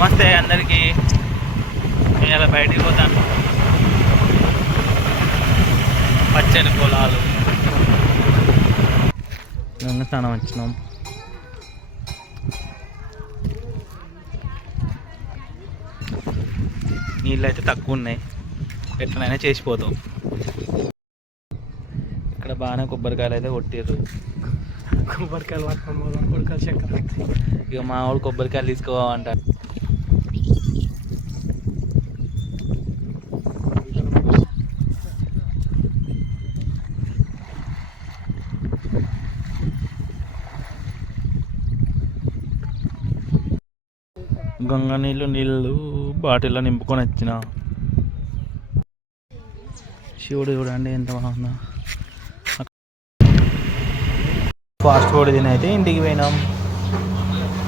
నమస్తే అందరికీ. నేను ఇలా బయటికి పోతాను. పచ్చని పొలాలు, గంగ స్నానం వచ్చినాం. నీళ్ళు అయితే తక్కువ ఉన్నాయి, ఎట్లనైనా చేసిపోతాం. ఇక్కడ బాగానే కొబ్బరికాయలు అయితే కొట్టారు. కొబ్బరికాయలు పట్టుకొని పోదాం, కొబ్బరికాయలు చక్కెర. ఇక మా వాడు కొబ్బరికాయలు తీసుకోవాలంటారు. గంగ నీళ్ళు బాటిల్లో నింపుకొని వచ్చిన. శివుడు చూడండి ఎంత బాగుందో. ఫాస్ట్ ఫుడ్ తినైతే ఇంటికి పోయినాం.